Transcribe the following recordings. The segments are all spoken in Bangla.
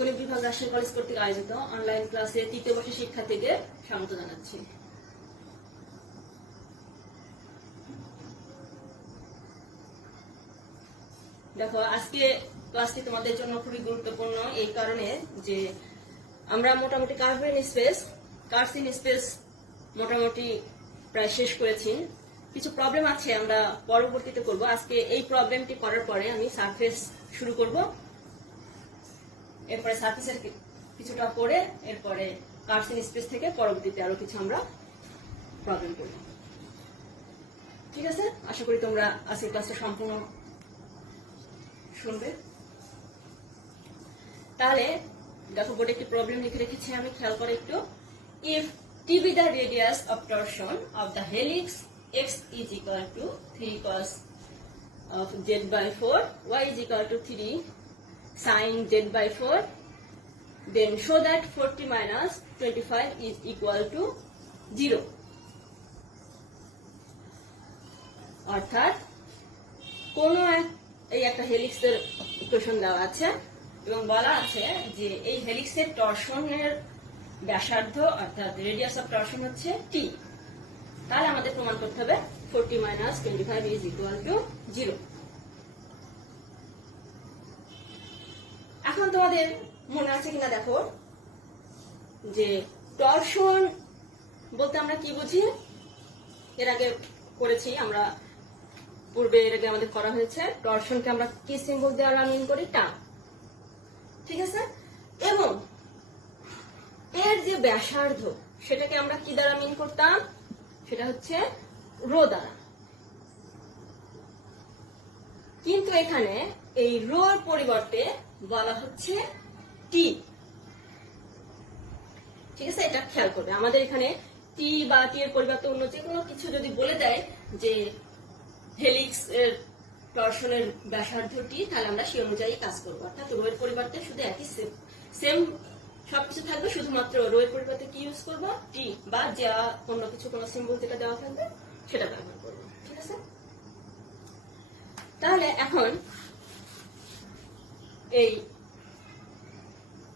গণিত বিভাগ রাজশাহী কলেজ কর্তৃক আয়োজিত অনলাইন ক্লাসে তৃতীয় বর্ষের শিক্ষার্থীদের স্বাগত জানাচ্ছি। দেখো, আজকে ক্লাসটি তোমাদের জন্য খুবই গুরুত্বপূর্ণ এই কারণে যে আমরা মোটামুটি কার্ভস ইন স্পেস মোটামুটি প্রায় শেষ করেছি। কিছু প্রবলেম আছে, আমরা পরবর্তীতে করব। আজকে এই প্রবলেমটি করার পরে আমি সারফেস শুরু করব, এরপরে সারফেসের কিছুটা পড়ে এরপরে কার্ভস ইন স্পেস থেকে পরবর্তীতে আরো কিছু আমরা প্রবলেম করব। ঠিক আছে, আশা করি তোমরা আজকের ক্লাসটা সম্পূর্ণ শুনবে। তাহলে দেখো, বোর্ডে একটি প্রবলেম লিখে রেখেছি আমি, খেয়াল করে একটু। If t be the radius of torsion of the helix x is equal to 3 cos of z by 4, y is equal to 3 sin z by 4, then show that 40 minus 25 is equal to 0. অর্থাৎ কোন এই একটা হেলিক্সের ইকুয়েশন দেওয়া আছে এবং বলা আছে যে এই হেলিক্সের টরশনের ব্যাসার্ধ অর্থাৎ রেডিয়াস অফ টরশন হচ্ছে t। তাহলে আমাদের প্রমাণ করতে হবে 40 minus 25 is equal to 0। এখন তোমাদের মনে আছে কিনা দেখো, যে টরশন বলতে আমরা কি বুঝি, এর আগে করেছি আমরা, পূর্বে এর আগে আমাদের করা হয়েছে। টরশনকে আমরা কি সিম্বল দিয়ে মিন করি? টান। ঠিক আছে, এবং এর যে ব্যাসার্ধ সেটাকে আমরা কি দ্বারা মিন করতাম? সেটা হচ্ছে রো দ্বারা। কিন্তু এখানে এই রোর পরিবর্তে বলা হচ্ছে টি। ঠিক আছে, এটা খেয়াল করবে। আমাদের এখানে টি বা টি এর পরিবর্তে অন্য যে কোনো কিছু যদি বলে দেয় যে হেলিক্স এর টরশনের ব্যাসার্ধ টি, তাহলে আমরা সেই অনুযায়ী কাজ করবো। অর্থাৎ রো এর পরিবর্তে শুধু একই সেম সবকিছু থাকবে, শুধুমাত্র রো এর পরিবর্তে কি ইউজ করবো? টি, বা যা অন্য কিছু কোনো সিম্বল যেটা দেওয়া থাকবে সেটা ব্যবহার করবো। ঠিক আছে, তাহলে এখন এই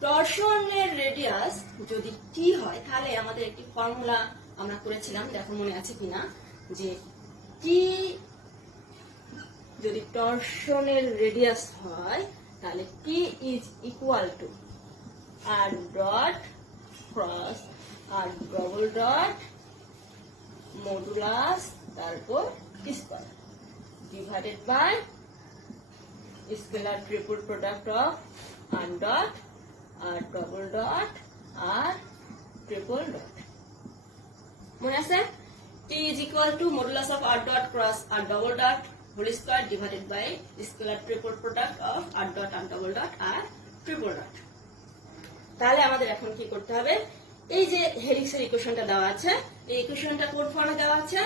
টরশনের রেডিয়াস যদি টি হয়, তাহলে আমাদের একটি ফর্মুলা আমরা করেছিলাম, দেখো মনে আছে কিনা, যে টি যদি টরশনের রেডিয়াস হয় তাহলে T is equal to R dot cross R double dot modulus তারপর square divided by scalar triple product of R dot R double dot R triple dot. মনে আছে? T is equal to modulus of R dot cross R double dot whole square divided by scalar triple product of R dot R double dot R triple dot. তাহলে আমাদের এখন কি করতে হবে? এই যে হেলিক্সের ইকুয়েশনটা দেওয়া আছে, এই ইকুয়েশনটা কোন ফর্মে দেওয়া আছে?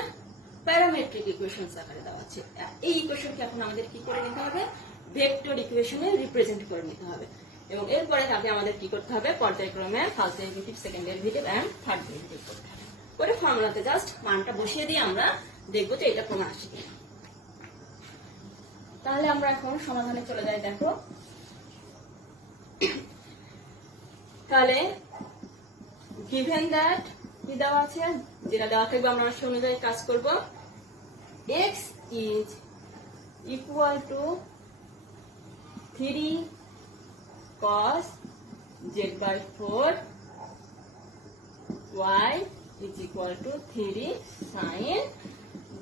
প্যারামেট্রিক ইকুয়েশনস আকারে দেওয়া আছে। এই ইকুয়েশনকে এখন আমাদের কি করে নিতে হবে? ভেক্টর ইকুয়েশনে রিপ্রেজেন্ট করে নিতে হবে। এবং এরপরে তাকে আমাদের কি করতে হবে? পর্যায়ক্রমে first derivative, second derivative and third derivative করতে হবে। করে ফর্মুলাতে জাস্ট মানটা বসিয়ে দিয়ে আমরা দেখবো যে এটা প্রমাণ আসে কিনা। তাহলে আমরা এখন সমাধানে চলে যাই। দেখো, তাহলে given that কি দেওয়া আছে, যেটা দেওয়া থাকবে আমরা সেই অনুযায়ী কাজ করব। x is equal to 3 cos z by 4, y is equal to 3 sin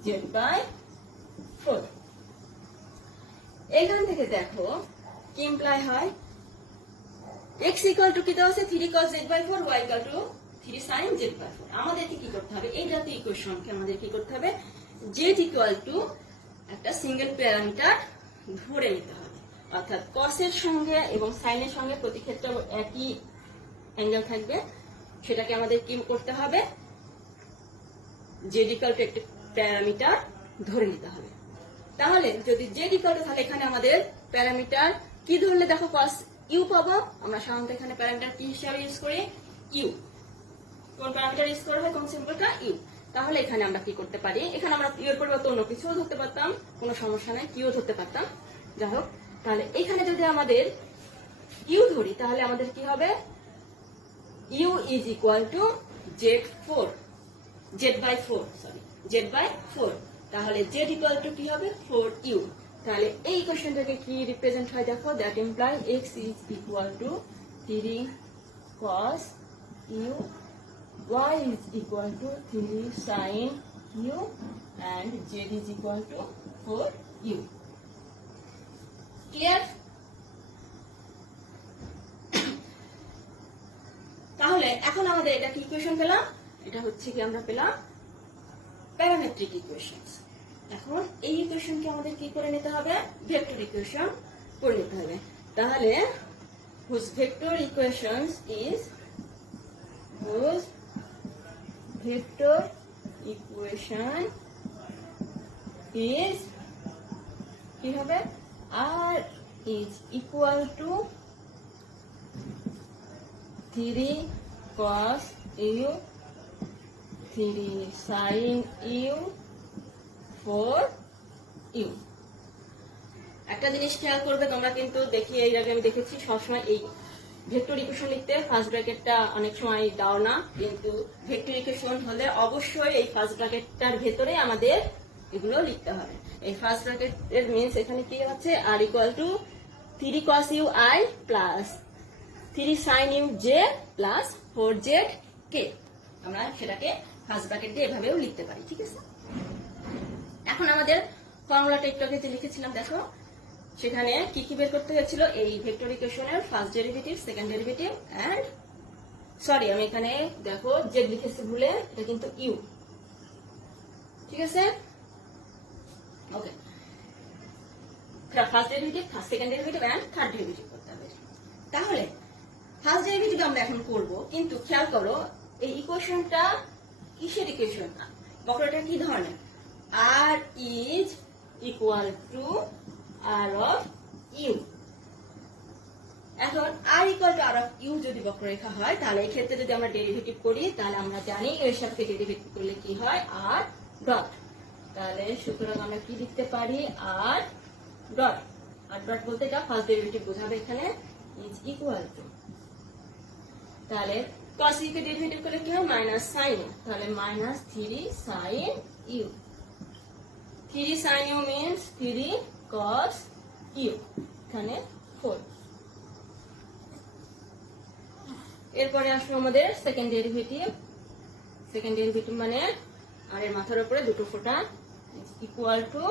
z by 4। এখান থেকে দেখো কি ইমপ্লাই হয়, x equal to কি দেওয়া আছে? 3 cos z by 4, y equal to 3 sin z by 4। আমাদেরকে কি করতে হবে? এই জাতীয় ইকুয়েশনকে আমাদের কি করতে হবে? z equal to একটা সিঙ্গেল প্যারামিটার ধরে নিতে হবে। অর্থাৎ cos এর সঙ্গে এবং sin এর সঙ্গে প্রতি ক্ষেত্রে একই অ্যাঙ্গেল থাকবে, সেটাকে আমাদের কি করতে হবে? z equal to একটা প্যারামিটার ধরে নিতে হবে। তাহলে যদি z equal to, তাহলে এখানে আমাদের প্যারামিটার কি ধরলে দেখো cos ইউ পাবো। আমরা সাধারণত এখানে প্যারামিটার কি হিসাবে ইউজ করি? ইউ। কোন প্যারামিটার ইউজ করা হয়? কোন সিম্বলটা? ইউ। তাহলে এখানে আমরা কি করতে পারি? এখানে আমরা ইউ এর পরিবর্তে অন্য কিছুও ধরতে পারতাম, কোনো সমস্যা নাই, কিউ ধরতে পারতাম। যাই হোক, তাহলে এখানে যদি আমাদের ইউ ধরি তাহলে আমাদের কি হবে, u is equal to z4, z/4, sorry z/4, তাহলে z ইকুয়াল টু কি হবে 4u। তাহলে এই ইকুয়েশনটাকে কি রিপ্রেজেন্ট হয় দেখো, that imply x is equal two 3 cos u, y is equal to 3 sin u, and z is equal to 4u. Clear? তাহলে এখন আমাদের এটা কি ইকুয়েশন পেলাম, এটা হচ্ছে কি আমরা পেলাম প্যারামেট্রিক ইকুয়েশনস। এখন এই ইকুয়েশনকে আমাদের কি করে নিতে হবে, ভেক্টর ইকুয়েশন করে নিতে হবে। তাহলে whose vector equations is, whose vector equation is কি হবে, r is equal to 3 cos u, 3 sin u, 4u। একটা জিনিস খেয়াল করবে তোমরা, কিন্তু দেখি এই আগে আমি দেখেছি সবসময় এই ভেক্টর ইকুয়েশন লিখতে ফার্স্ট ব্র্যাকেটটা অনেক সময় দাও না, কিন্তু ভেক্টর ইকুয়েশন হলে অবশ্যই এই ফার্স্ট ব্র্যাকেটটার ভেতরে আমাদের এগুলো লিখতে হবে। এই ফার্স্ট ব্র্যাকেট এর মিন্স এখানে কি হচ্ছে, r equal to 3 cos u i plus 3 sin u j plus 4z k, আমরা সেটাকে ফার্স্ট ব্র্যাকেট দিয়ে এভাবেও লিখতে পারি, ঠিক আছে। এখন আমাদের ফর্মুলাটা একটু আগে যে লিখেছিলাম দেখো, সেখানে কি কি বের করতে হয়েছিল, এই ভেক্টর ইকুয়েশনের first derivative, second derivative and, sorry আমি এখানে দেখো জেড লিখেছি ভুলে, এটা কিন্তু ইউ, ঠিক আছে। Okay, first derivative, second derivative and third derivative করতে হবে। তাহলে ফার্স্ট ডেরিভেটিভ আমরা এখন করব, কিন্তু খেয়াল করো এই ইকুয়েশনটা কিসের ইকুয়েশন, বক্রটা কি ধরনের, r is equal to r of u। এখন r equal to r of u যদি বক্ররেখা হয়, তাহলে এই ক্ষেত্রে যদি আমরা ডেরিভেটিভ করি, তাহলে আমরা জানি এর সাথে ডেরিভেটিভ করলে কি হয়, r ডট। তাহলে সুতরাং আমরা কি লিখতে পারি, r ডট, r ডট বলতে এটা ফার্স্ট ডেরিভেটিভ বোঝাবে এখানে, ইজ ইকুয়াল টু, তাহলে cos u কে ডেরিভেটিভ করলে কি হয়, মাইনাস sin u, তাহলে minus 3 sin u, 3 sin u means 3 cos u, এখানে 4। এরপরে আসলো আমাদের সেকেন্ড ডেরিভেটিভ, সেকেন্ড ডেরিভেটিভ মানে আর এর মাথার উপরে দুটো ফোঁটা ইকুয়াল টু,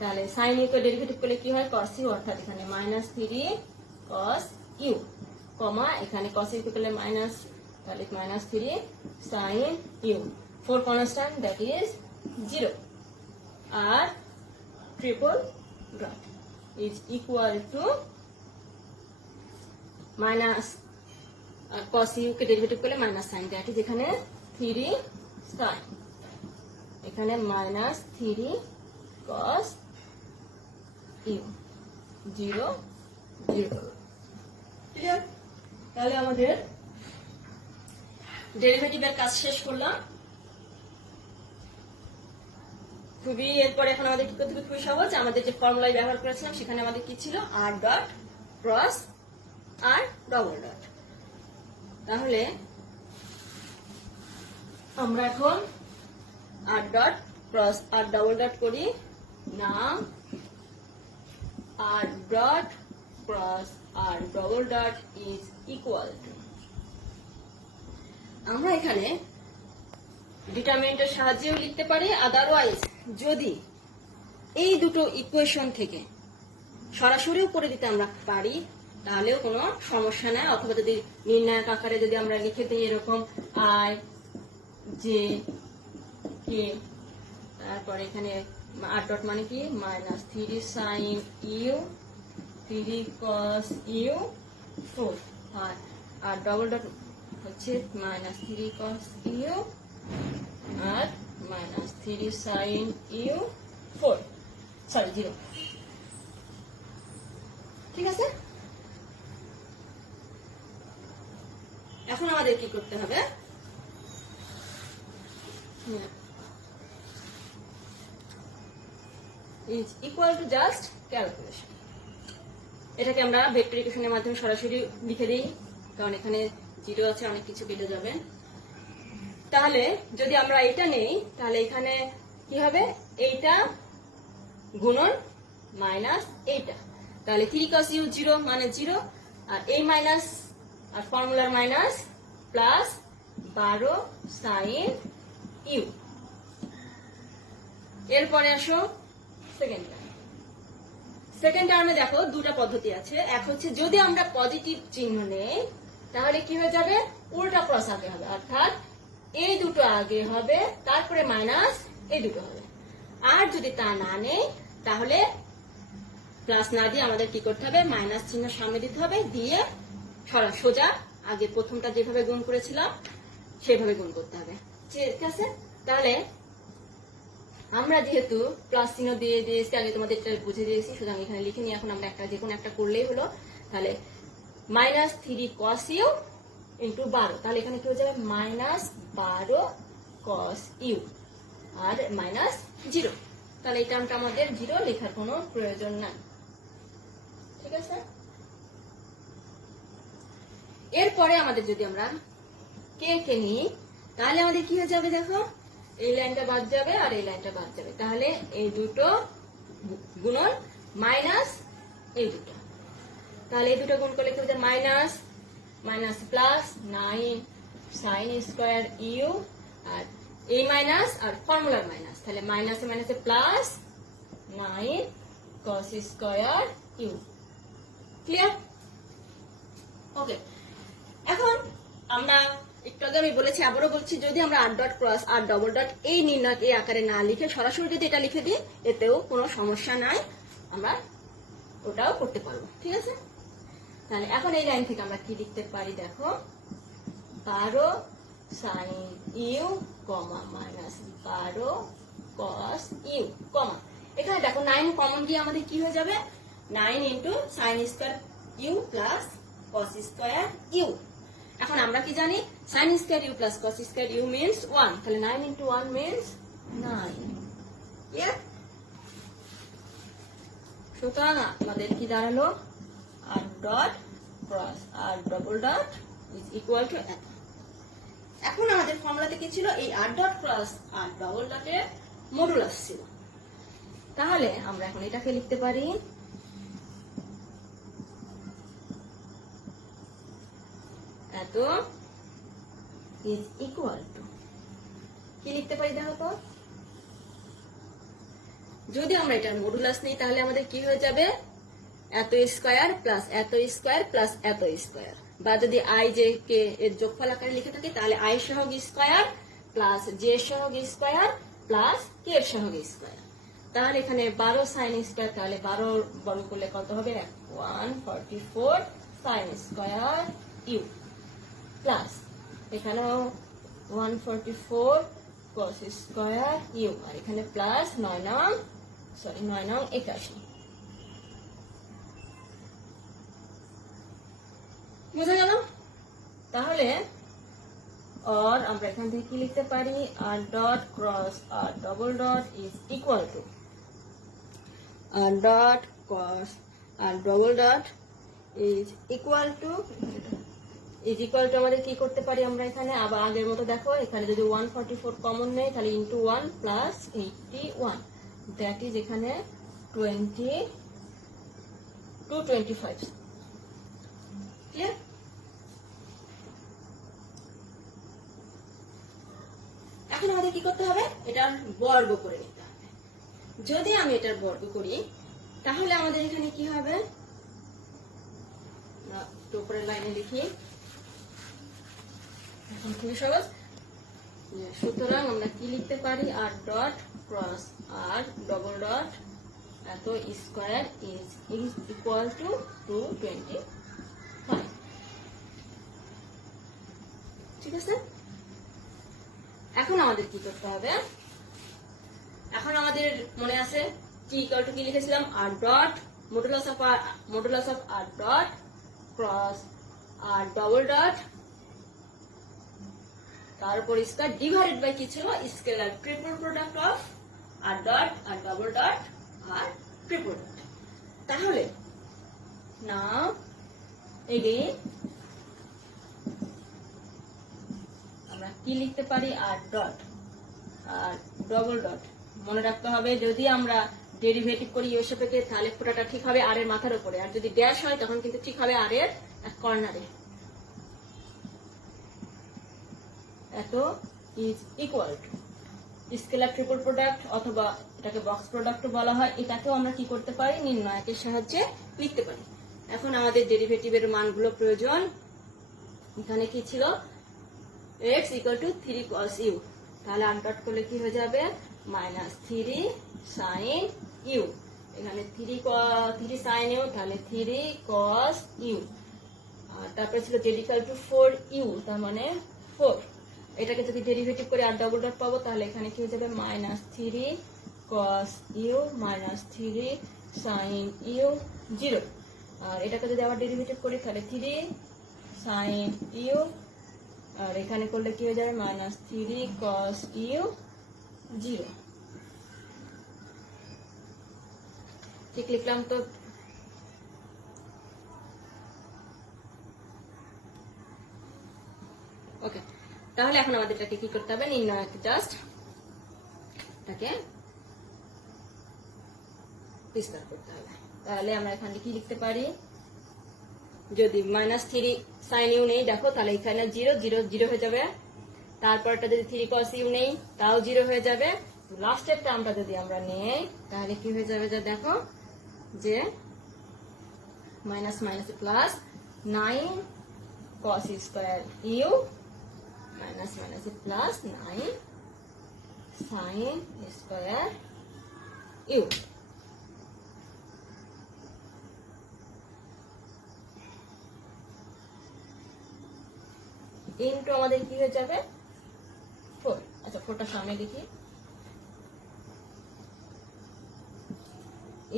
তাহলে sin u কে ডেরিভেটিভ করলে কি হয়, cos u, অর্থাৎ এখানে মাইনাস 3 cos u, কমা এখানে cos u কে করলে মাইনাস, তাহলে minus 3 sin u, 4 constant that is 0, আর triple dot is equal to minus cos u কে ডেরিভেটিভ করলে মাইনাস সাইন, দ্যাট ইজ এখানে 3 sin, এখানে মাইনাস 3 cos u, 0 0। ক্লিয়ার? তাহলে আমাদের ডেরিভেটিভের কাজ শেষ করলাম খুবই। এরপরে এখন আমাদের কি করতে হবে, খুবই সহজ, আমাদের যে ফর্মুলায় ব্যবহার করেছিলাম সেখানে আমাদের কি ছিল, r dot cross r double dot. তাহলে আমরা এখন r dot cross r double dot করি না, r dot cross r double dot is equal two, আমরা এখানে ডিটারমিনেন্টের সাহায্যেও লিখতে পারি, আদারওয়াইজ যদি এই দুটো ইকুয়েশন থেকে সরাসরিও করে দিতে আমরা পারি তাহলেও কোনো সমস্যা নাই, অথবা যদি নির্ণায়ক আকারে যদি আমরা লিখে দিই এরকম i j k, তারপরে এখানে r ডট মানে কি, minus 3 sin u, 3 cos u, 4, আর r ডবল ডট হচ্ছে মাইনাস 3 cos u আর মাইনাস 3 sin u, 4, সরি 0, ঠিক আছে। এখন আমাদের কি করতে হবে, is equal to just calculation, এটাকে আমরা ভেক্টর ইকুয়েশনের মাধ্যমে সরাসরি লিখে দিই, কারণ এখানে 0 আছে, অনেক কিছু কেটে যাবে। তাহলে যদি আমরা এটা নেই তাহলে এখানে কি হবে, এইটা গুণন মাইনাস এইটা, তাহলে 3 cos u 0 মানে 0, আর এই মাইনাস আর ফর্মুলার মাইনাস প্লাস 12 sin u। এরপরে আসো সেকেন্ড টার্মে দেখো দুটা পদ্ধতি আছে। এক হচ্ছে যদি আমরা পজিটিভ চিহ্ন নেই তাহলে কি হয়ে যাবে, উল্টা ক্রস আগে হবে, অর্থাৎ এই দুটো আগে হবে তারপরে মাইনাস এই দুটো হবে। আর যদি তা না নেই তাহলে প্লাস না দিয়ে আমাদের কি করতে হবে, মাইনাস চিহ্ন সামনে দিতে হবে, দিয়ে সোজা আগে প্রথমটা যেভাবে গুণ করেছিলাম সেভাবে গুণ করতে হবে। ঠিক আছে, তাহলে আমরা যেহেতু প্লাস চিহ্ন দিয়ে দিয়েছি, আগে তোমাদের এটা বুঝে দিয়েছি, সুতরাং এখানে লিখে নিয়ে এখন আমরা একটা যে কোনো একটা করলেই হলো। তাহলে মাইনাস 3 cos u ইন্টু 12, তাহলে এখানে কি হয়ে যাবে, মাইনাস 12 cos u আর মাইনাস 0, তাহলে এই টার্মটা আমাদের 0 লেখার কোনো প্রয়োজন নাই। ঠিক আছে, এরপরে আমাদের যদি আমরা কে কে নিই তাহলে আমাদের কি হয়ে যাবে, দেখো এই লাইনটা বাদ যাবে আর এই লাইনটা বাদ যাবে, তাহলে এই দুটো গুণন মাইনাস এই দুটো, তাহলে এই দুটো গুণ করলে কি হয়ে যাবে, minus minus plus 9 sin square U, আর এই মাইনাস আর ফর্মুলার মাইনাস, তাহলে মাইনাসে মাইনাসে plus 9 cos square U. Clear? Okay, এখন আমরা একটু আগে আমি বলেছি, আবারও বলছি, যদি আমরা আর ডট ক্রস আর ডবল ডট এই নির্ণায়ক এই আকারে না লিখে সরাসরি যদি এটা লিখে দিই এতেও কোনো সমস্যা নাই, আমরা ওটাও করতে পারবো। ঠিক আছে, তাহলে এখন এই লাইন থেকে আমরা কি লিখতে পারি, দেখো 12 sin u কমা মাইনাস 12 cos u কমা, এখানে দেখো 9 কমন দিয়ে আমাদের কি হয়ে যাবে, 9 into sine square u plus cos square u. এখন আমরা কি জানি, sin square u plus cos square u means 1, তাহলে 9 ইন্টু 1 মিন্স 9। ক্লিয়ার? সুতরাং আমাদের কি দাঁড়ালো, r dot cross R double dot is equal to এত। এখন আমাদের ফর্মুলাতে কি ছিল, এই আর ডট ক্রস আর ডবল ডটের মডুলাস ছিল, তাহলে আমরা এখন এটাকে লিখতে পারি এত ইজ ইকুয়াল টু, কি লিখতে পারি দেখো তো, যদি আমরা এটার মডুলাস নেই তাহলে আমাদের কি হয়ে যাবে, এত স্কয়ার প্লাস এত স্কয়ার প্লাস এত স্কয়ার, বা যদি আই জে কে এর যোগফল আকারে লিখে থাকি তাহলে আই সহগ স্কয়ার প্লাস জে সহগ স্কয়ার প্লাস কে এর সহগ স্কয়ার, তাহলে এখানে 12 sin স্কয়ার, তাহলে 12 বর্গ করলে কত হবে, 144 sin স্কয়ার ইউ, প্লাস এখানেও 144 cos স্কয়ার ইউ, আর এখানে প্লাস 9 নং 81। বুঝা গেল? তাহলে আর আমরা এখান থেকে কি লিখতে পারি, r dot cross R double dot is equal to, R dot cross R double dot is equal to আমাদের কি করতে পারি, আমরা এখানে আবার আগের মতো দেখো, এখানে যদি 144 কমন নেই তাহলে ইন্টু 1 প্লাস 81, দ্যাট ইজ এখানে 225। ক্লিয়ার? এখন আমাদের কি করতে হবে, এটার বর্গ করে নিতে হবে। যদি আমি এটার বর্গ করি তাহলে আমাদের এখানে কি হবে, উপরের লাইনে লিখি, এখন খুবই সহজ। সুতরাং আমরা কি লিখতে পারি, আর ডট ক্রস আর ডবল ডট এত স্কয়ার ইজ ইকুয়াল টু 225। ঠিক আছে, এখন আমাদের কি করতে হবে, এখন আমাদের মনে আছে কি ইকুয়াল টু কি লিখেছিলাম, r dot modulus of R dot cross R double dot তারপর স্কয়ার ডিভাইডেড বাই কি ছিল, scalar triple product of R dot R double dot R triple dot. তাহলে নাও এগেইন আমরা কি লিখতে পারি আর ডট আর ডবল ডট। মনে রাখতে হবে যদি আমরা ডেরিভেটিভ করি ইউ শেপে তাহলে পুরোটা ঠিক হবে আর এর মাথার উপরে, আর যদি ড্যাশ হয় তখন কিন্তু ঠিক হবে আর এর এক কর্নারে। এত is equal two scalar triple product অথবা এটাকে বক্স প্রোডাক্ট বলা হয়, এটাকেও আমরা কি করতে পারি নির্ণায়কের সাহায্যে লিখতে পারি। এখন আমাদের ডেরিভেটিভের মানগুলো প্রয়োজন। এখানে কি ছিল x equal to 3 cos u, তাহলে আনকাট করলে কি হয়ে যাবে -3 sin u, এখানে 3 sin u তাহলে 3 cos u, আর তারপরে ছিল z ইকুয়াল টু 4u তার মানে 4, এটাকে যদি ডেরিভেটিভ করে আর ডবল ডট পাবো তাহলে এখানে কি হয়ে যাবে -3 cos u -3 sin u 0, আর এটাকে যদি আবার ডেরিভেটিভ করি তাহলে 3 sin u, আর এখানে করলে কি হয়ে যাবে -3 cos u 0। ঠিক লিখলাম তো? ওকে, তাহলে এখন আমাদের এটাকে কি করতে হবে নির্ণায়ক জাস্ট এটাকে বিস্তার করতে হবে। তাহলে আমরা এখানে কি লিখতে পারি, যদি -3 sin u নেই দেখো তাহলে এখানে 0 0 0 হয়ে যাবে, তারপরটা যদি 3 cos u নেই তাও 0 হয়ে যাবে, লাস্টের টার্মটা যদি আমরা নেই তাহলে কি হয়ে যাবে যা দেখো যে minus minus plus 9 cos square u minus minus plus 9 sin square u। Into আমাদের কি হয়ে যাবে 4, আচ্ছা 4টা সামনে লিখি,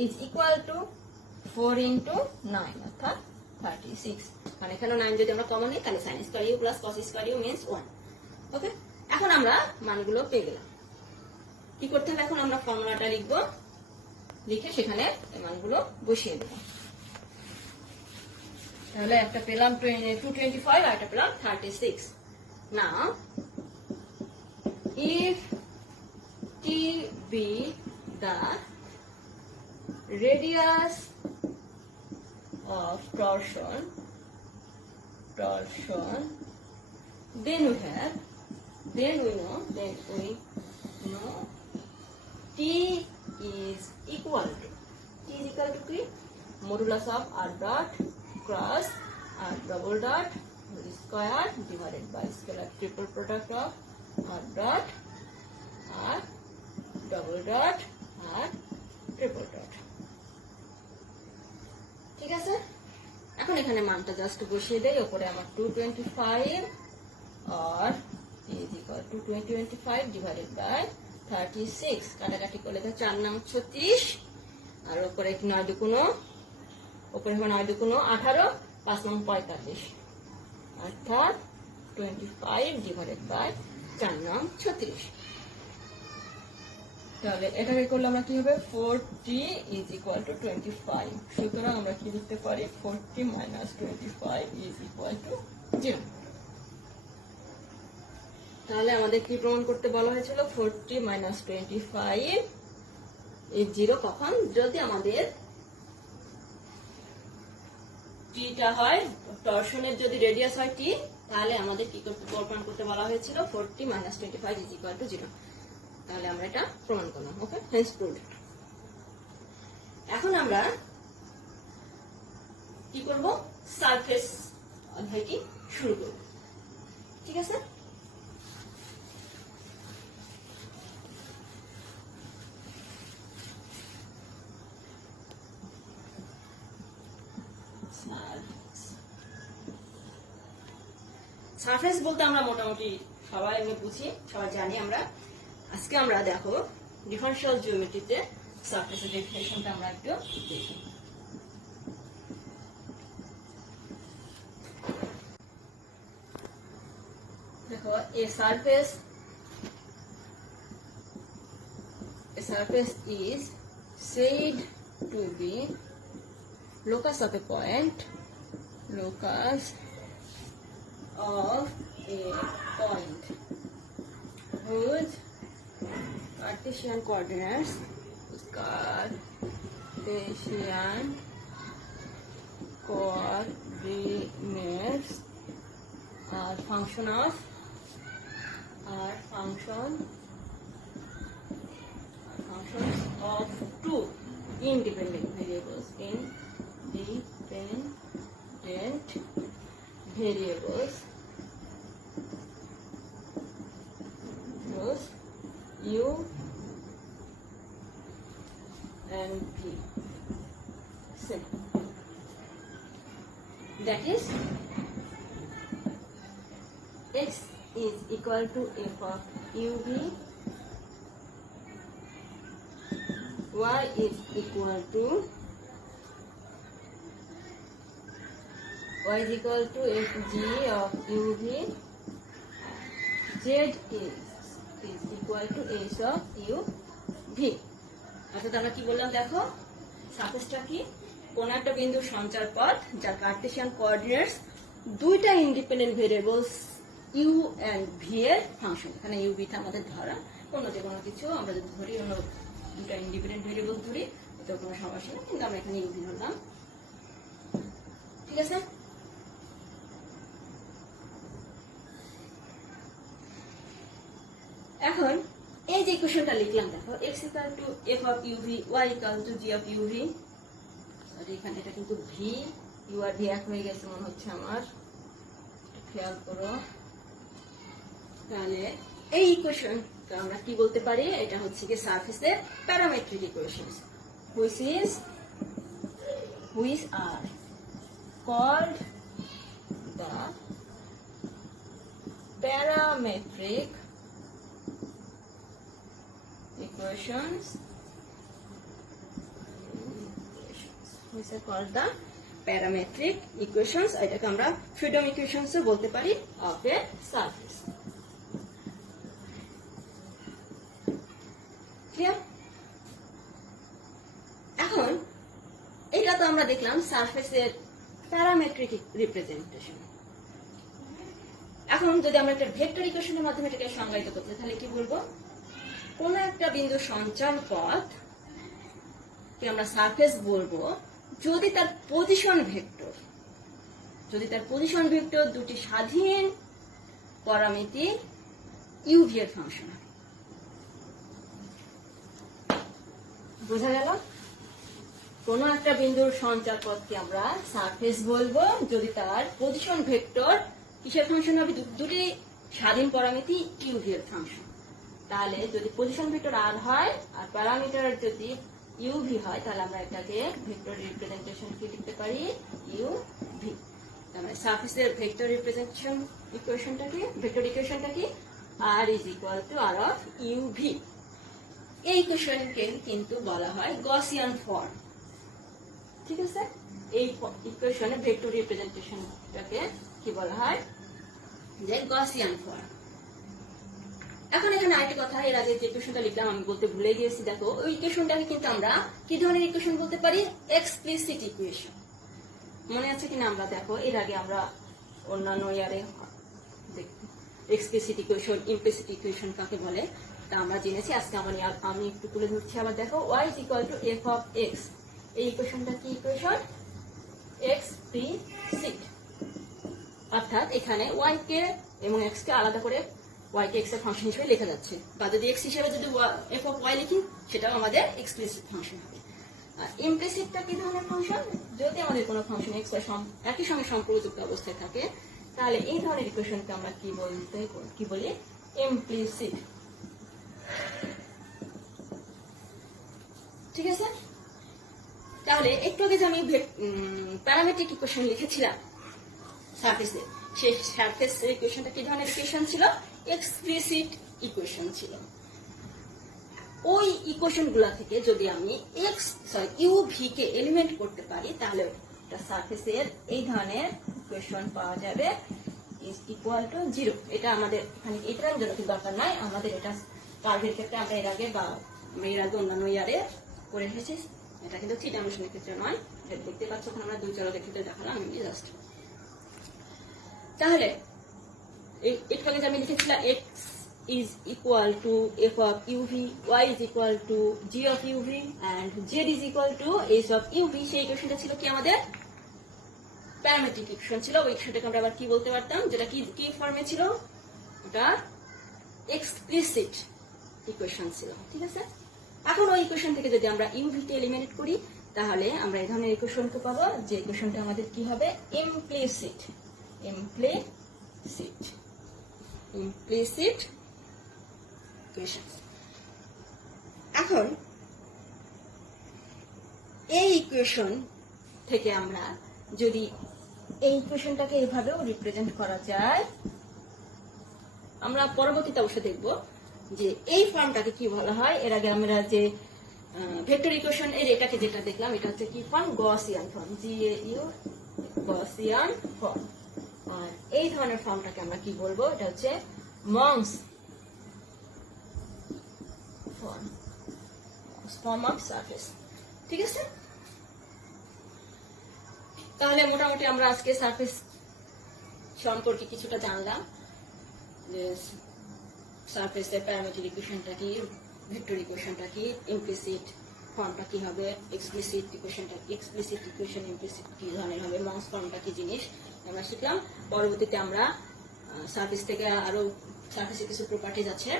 is equal to 4 into 9 অর্থাৎ 36, মানে এখানে 9 যদি আমরা কমন নিই তাহলে sin square u plus cos square u means 1। ওকে, এখন আমরা মানগুলো পেয়ে গেলাম। কি করতে হবে এখন আমরা ফর্মুলাটা লিখব, লিখে সেখানে এই মানগুলো বসিয়ে দেব। তাহলে একটা পেলাম 225 আর একটা পেলাম 36। নাও if t be the radius of torsion, then we know t is equal to কি modulus of r dot cross r double dot square divided by scalar triple product of r dot r double dot r triple dot। ঠিক আছে, এখন এখানে মানটা জাস্ট বসিয়ে দেই, উপরে আমার 225 আর is equal to 225 divided by 36, কাটাকাটি করলে তো 4 9 36, আর উপরে 9 দুগুণ, উপরে হবে 9 দুগুণ 18, 5 9 45, অর্থাৎ 25 divided by 4 9 36। তাহলে এটাকে করলে আমরা কি হবে 40 is equal to 25, সুতরাং আমরা কি লিখতে পারি 40 minus 25 is equal to 0। তাহলে আমাদের কি প্রমাণ করতে বলা হয়েছিল 40 minus 25 is 0 কখন, যদি আমাদের টিটা হয় টরশনের যদি রেডিয়াস হয় টি, তাহলে আমাদের কি করতে প্রমাণ করতে বলা হয়েছিল 40 minus 25 is equal to 0। তাহলে আমরা এটা প্রমাণ করলাম। ওকে, হেন্স প্রুভড। এখন আমরা কি করব সারফেস অধ্যায়টি শুরু করব। ঠিক আছে, সারফেস বলতে আমরা মোটামুটি সবাই বুঝি, সবাই জানি আমরা। আজকে আমরা দেখো ডিফারেনশিয়াল জিওমেট্রিতে সারফেসের ডেফিনেশনটা আমরা একটু দেখি। দেখো a surface is said to be locus of a point, locus of a point whose Cartesian coordinates are functions of two independent variables. Those u and v. That is, x is equal to f of uv, y is equal to fg of uv, z is equal to s of uv. অর্থাৎ আমরা কি বললাম দেখো, সারফেসটা কি, কোন একটা বিন্দুর সঞ্চার পথ যার কার্টেসিয়ান কোঅর্ডিনেটস দুইটা independent variables u and v এর ফাংশন। এখানে ইউ ভিটা আমাদের ধরা, অন্য যে কোনো কিছু আমরা যদি ধরি, অন্য দুটা ইন্ডিপেন্ডেন্ট ভেরিয়েবল ধরি, এটা কোনো সমস্যা নেই, কিন্তু আমরা এখানে ইউ ভি ধরলাম। ঠিক আছে, এখন এই যে ইকুয়েশনটা লিখলাম দেখো, x equal to f of uv, y equal to g of uv। এখানে এটা কিন্তু v, u আর v এক হয়ে গেছে মনে হচ্ছে আমার, খেয়াল করো। তাহলে এই ইকুয়েশনটা আমরা কি বলতে পারি, এটা হচ্ছে কি সারফেসের parametric equations, which are called the parametric equations, which are called the parametric equations. এটাকে আমরা ফ্রিডম ইকুয়েশনস বলতে পারি অফ এ সারফেস। ক্লিয়ার? এখন এটা তো আমরা দেখলাম সারফেসের প্যারামেট্রিক রিপ্রেজেন্টেশন। এখন যদি আমরা একটা ভেক্টর ইকুয়েশনের মাধ্যমে এটাকে সংজ্ঞায়িত করতে, তাহলে কি বলবো, কোন একটা বিন্দু সঞ্চার পথ কে আমরা সারফেস বলবো যদি তার পজিশন ভেক্টর দুটি স্বাধীন পরামিতি ইউভি এর ফাংশন। বোঝা গেল? কোন একটা বিন্দুর সঞ্চার পথকে আমরা সারফেস বলবো যদি তার পজিশন ভেক্টর কিসের ফাংশন হবে, দুটি স্বাধীন পরামিতি ইউভি এর ফাংশন। তাহলে যদি পজিশন ভেক্টর আর হয় আর প্যারামিটার যদি ইউভি হয়, তাহলে আমরা এটাকে ভেক্টর রিপ্রেজেন্টেশন কি লিখতে পারি, ইউভি। তাহলে সারফেসের ভেক্টর রিপ্রেজেন্টেশন ভেক্টর ইকুয়েশনটা কি, R is equal to R of UV. এই ইকুয়েশনকে কিন্তু বলা হয় গসিয়ান ফর্ম। ঠিক আছে, এই ইকুয়েশনে ভেক্টর রিপ্রেজেন্টেশনটাকে কি বলা হয়, যে গসিয়ান ফর্ম। এখন এখানে আরেকটা কথা, এর আগে যে ইকুয়েশনটা লিখলাম আমি বলতে ভুলে গিয়েছি, দেখো ওই ইকুয়েশনটাকে কিন্তু আমরা কি ধরনের ইকুয়েশন বলতে পারি, এক্সপ্লিসিট ইকুয়েশন। মনে আছে কিনা, আমরা দেখো এর আগে আমরা অন্যান্য ইয়ারে এক্সপ্লিসিট ইকুয়েশন, ইমপ্লিসিট ইকুয়েশন কাকে বলে তা আমরা জেনেছি। আজকে আমি একটু তুলে ধরছি। আবার দেখো y is equal to f of x, এই ইকুয়েশনটা কি ইকুয়েশন, এক্সপ্লিসিট। অর্থাৎ এখানে y কে এবং x কে আলাদা করে y কে x এর ফাংশন হিসেবে লেখা যাচ্ছে, বা যদি x হিসেবে যদি f of y লিখি সেটাও আমাদের এক্সপ্লিসিট ফাংশন হবে। আর ইমপ্লিসিটটা কি ধরনের ফাংশন, যদি আমাদের কোনো ফাংশন x এর একই সঙ্গে সম্পর্কযুক্ত অবস্থায় থাকে, তাহলে এই ধরনের ইকুয়েশনকে আমরা কি বলি, ইমপ্লিসিট। ঠিক আছে, তাহলে একটু আগে যে আমি প্যারামেট্রিক ইকুয়েশন লিখেছিলাম সারফেসে, সেই সারফেস ইকুয়েশনটা কি ধরনের ইকুয়েশন ছিল, এক্সপ্লিসিট ইকুয়েশন ছিল। ওই ইকুয়েশন গুলা থেকে যদি আমি ইউভি কে এলিমেন্ট করতে পারি, তাহলে সারফেসের এই ধরনের ইকুয়েশন পাওয়া যাবে, ইজ ইকুয়াল টু 0। এটা আমাদের এখানে এটার জন্য কি দরকার নাই, আমাদের এটা কার্ভের ক্ষেত্রে আমরা এর আগে অন্যান্য ইয়ারে করে এসেছি, এটা কিন্তু থ্রি ডাইমেনশনের ক্ষেত্রে নয়, এটা দেখতে পাচ্ছ ওখানে আমরা দুই চলকের ক্ষেত্রে দেখালাম আমি জাস্ট। তাহলে একটু আগে যে আমি লিখেছিলাম x is equal to f of uv, y is equal to g of uv and z is equal to h of uv, সেই ইকুয়েশনটা ছিল কি আমাদের প্যারামেট্রিক ইকুয়েশন ছিল। ওই ইকুয়েশনটাকে আমরা আবার কি বলতে পারতাম, যেটা কি ফর্মে ছিল, ওটা এক্সপ্লিসিট ইকুয়েশন ছিল, ঠিক আছে। এখন ওই ইকুয়েশন থেকে যদি আমরা ইউভি কে এলিমিনেট করি তাহলে আমরা এই ধরনের ইকুয়েশনকে পাবো, যে ইকুয়েশনটা আমাদের কি হবে ইমপ্লিসিট ইকুয়েশন। এখন এই ইকুয়েশন থেকে আমরা যদি এই ইকুয়েশনটাকে এইভাবেও রিপ্রেজেন্ট করা যায়, আমরা পরবর্তীতে অবশ্য দেখব যে এই ফর্মটাকে কি বলা হয়। এর আগে আমরা যে ভেক্টর ইকুয়েশন এর এটাকে যেটা দেখলাম, এটা হচ্ছে কি form, Gaussian form, GAU Gaussian form. আর এই ধরনের ফর্মটাকে আমরা কি বলবো, এটা হচ্ছে মংস ফর্ম অফ সারফেস, ঠিক আছে। তাহলে মোটামুটি আমরা আজকে সারফেস সম্পর্কে কিছুটা জানলাম, যে সারফেসের প্যারামেট্রিক ইকুয়েশনটা কি, ভেক্টর ইকুয়েশনটা কি, ইমপ্লিসিট ফর্মটা কি হবে, এক্সপ্লিসিট ইকুয়েশন ইমপ্লিসিট কি ধরনের হবে, মংস ফর্মটা কি জিনিস আমরা শিখলাম। পরবর্তীতে আমরা সারফেস থেকে আরো সারফেসের কিছু প্রপার্টিজ আছে,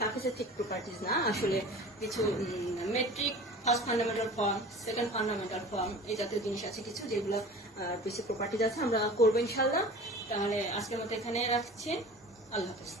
সারফেসের ঠিক প্রপার্টিজ না, আসলে কিছু metric, first fundamental form, second fundamental form, এই জাতীয় জিনিস আছে কিছু, যেগুলো বেশি প্রপার্টিজ আছে, আমরা করবো ইনশাল্লাহ। তাহলে আজকের মতো এখানে রাখছি, আল্লাহ হাফেজ।